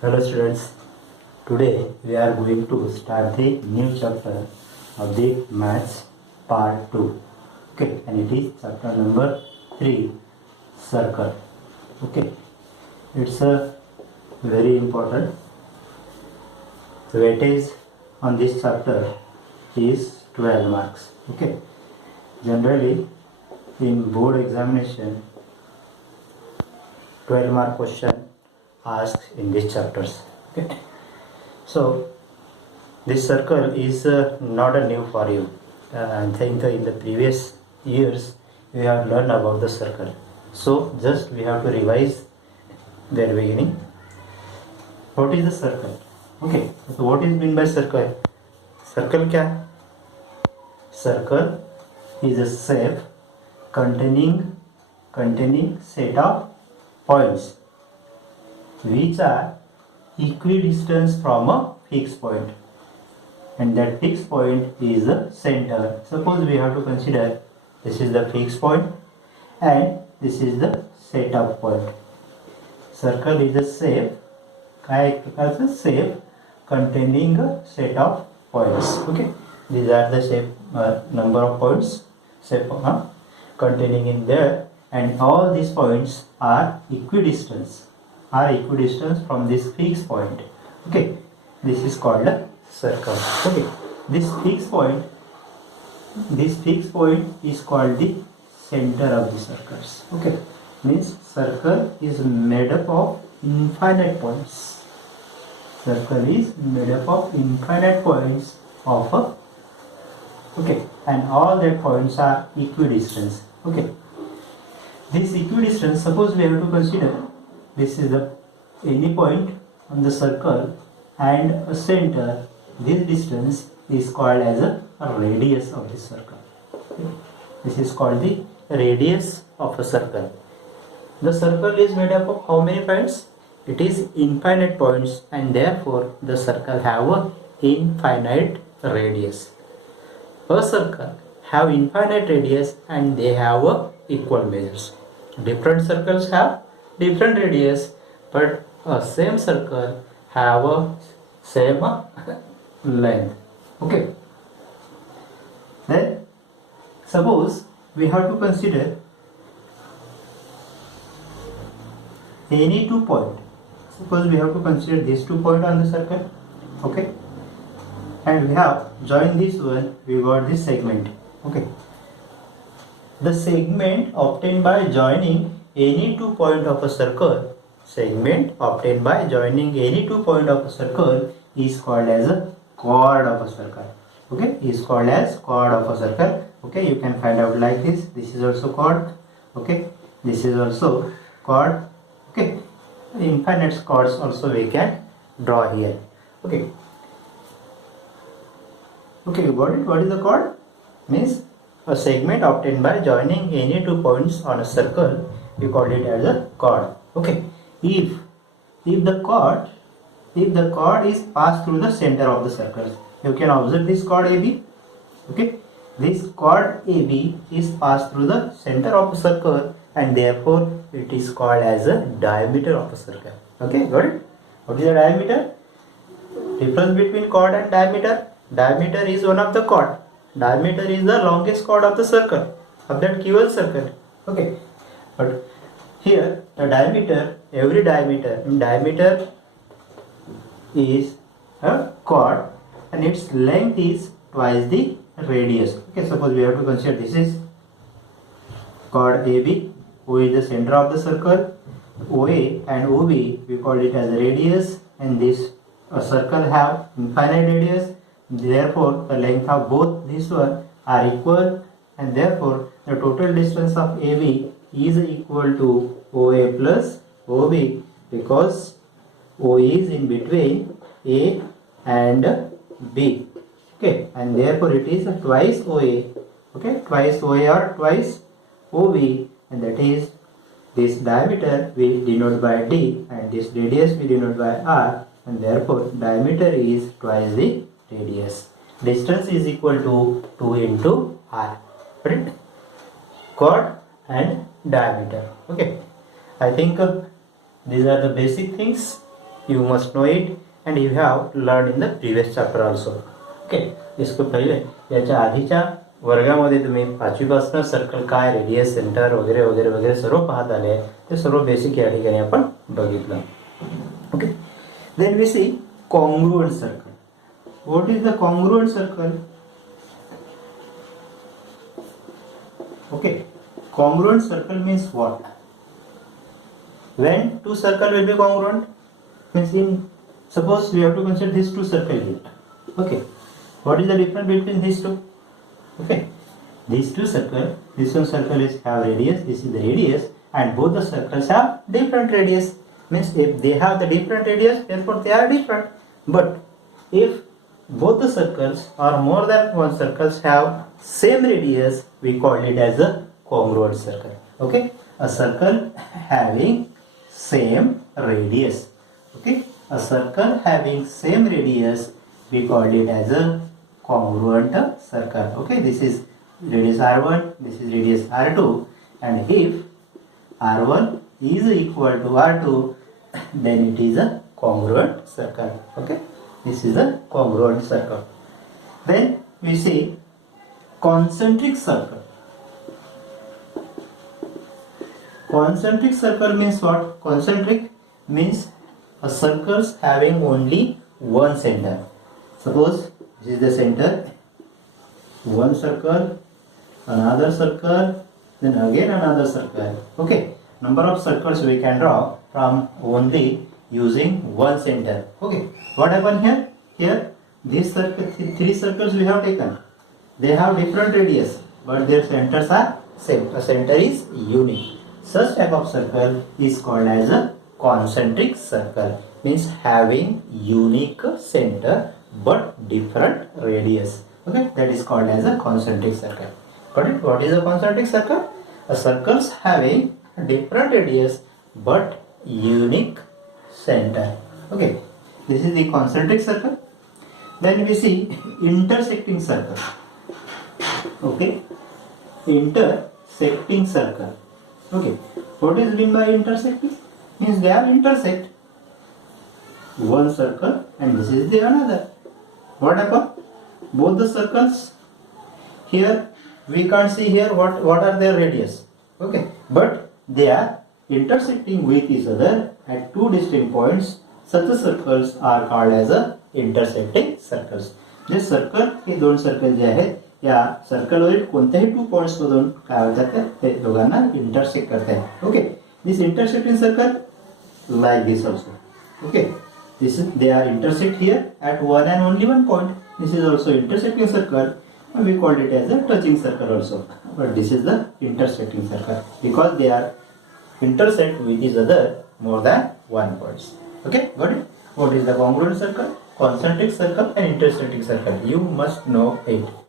Hello students, today we are going to start the new chapter of the maths part 2. Okay, and it is chapter number 3, circle. Okay, it's a very important. The weightage on this chapter is 12 marks. Okay, generally in board examination 12 mark question asked in these chapters. Okay, so this circle is not a new for you. I think in the previous years we have learned about the circle. So just we have to revise their beginning. What is the circle? Okay, so what is meant by circle? Circle क्या है? Circle is a shape containing set of points which are equidistant from a fixed point, and that fixed point is the center. Suppose we have to consider this is the fixed point and this is the setup point. Circle is a shape, एक प्रकार से shape containing a set of points. Okay, these are the shape number of points shape containing in there, and all these points are equidistant from this fixed point. Okay, this is called a circle. Okay, this fixed point is called the center of the circles. Okay, means circle is made up of infinite points. Circle is made up of infinite points of a, okay, and all their points are equidistant. Okay, this equidistance, suppose we have to consider this is the any point on the circle and a center. This distance is called as a radius of the circle. This is called the radius of a circle. The circle is made up of how many points? It is infinite points, and therefore the circle have a infinite radius. A circle have infinite radius and they have a equal measures. Different circles have different radius, but a same circle have a same length. Okay, then suppose we have to consider any 2 points. Suppose we have to consider these 2 points on the circle. Okay, and we have joined this one, we got this segment. Okay, the segment obtained by joining any 2 points of a circle, is called as a chord of a circle. Okay, is called as chord of a circle. Okay, you can find out like this. This is also chord. Okay, this is also chord. Okay, infinite chords also we can draw here. Okay, you got it? What is the chord? Means a segment obtained by joining any 2 points on a circle, we call it as a chord. Okay, if the chord is passed through the center of the circle, you can observe this chord AB. Okay, this chord AB is passed through the center of the circle, and therefore it is called as a diameter of a circle. Okay, got it? What is the diameter? Difference between chord and diameter. Diameter is one of the chord. Diameter is the longest chord of the circle, of that given circle. Okay, but here the diameter, every diameter is a chord and its length is twice the radius. Okay, suppose we have to consider this is chord AB, O is the center of the circle, OA and OB we call it as a radius, and this circle have infinite radius. Therefore the length of both these one are equal, and therefore the total distance of AB is equal to OA plus OB, because O is in between A and B. Okay, and therefore it is twice OA. Okay, twice OA or twice OB, and that is this diameter we denote by D and this radius we denote by R, and therefore diameter is twice the radius. Distance is equal to 2 into R. Right? Chord and diameter. Okay, I think these are the basic things you must know it and you have learned in the previous chapter also. Okay, इसको पहिले याच्या आधीच्या वर्गामध्ये तुम्ही 5वी पासून circle काय, radius, centre वगैरे वगैरे वगैरे सर्व पाहत आले आहे. ते सर्व बेसिक या ठिकाणी आपण बघितलं. Okay, then we see congruent circle. What is the congruent circle? Okay, congruent circle means what? When two circle will be congruent means in suppose we have to consider these two circle here. Okay, what is the difference between these two? Okay, these two circle, this one circle is have radius, this is the radius, and both the circles have different radius. Means if they have the different radius, therefore they are different. But if both the circles or more than one circles have same radius, we call it as a congruent circle. Okay, a circle having same radius. Okay, a circle having same radius, we call it as a congruent circle. Okay, this is radius r1, this is radius r2, and if r1 is equal to r2, then it is a congruent circle. Okay, this is a congruent circle. Then we see concentric circle. Concentric circle means what? Concentric means a circles having only one center. Suppose this is the center, one circle, another circle, then again another circle. Okay, number of circles we can draw from only using one center. Okay, what happened here? Here these circle, three circles we have taken. They have different radius, but their centers are same. A center is unique. Such type of circle is called as a concentric circle. Means having unique center but different radius. Okay, that is called as a concentric circle. Got it? What is a concentric circle? A circles having different radius but unique center. Okay, this is the concentric circle. Then we see intersecting circle. Okay, intersecting circle. Okay, what is meant by intersecting? Means they have intersect one circle and this is the another. What happened? Both the circles here we can't see here what are their radius. Okay, but they are intersecting with each other at two distinct points. Such circles are called as a intersecting circles. जे circle हे दोन circle जे आहेत या सर्कलवरील कोणत्याही two points मधून काय होतात ते दोघांना इंटरसेक्ट करतात. Okay, this intersecting circle like this also. Okay, this is they are intersect here at one and only one point. This is also intersecting circle and we call it as a touching circle also. But this is the intersecting circle because they are intersect with each other more than one points. Okay, got it? What is the congruent circle, concentric circle and intersecting circle? You must know it.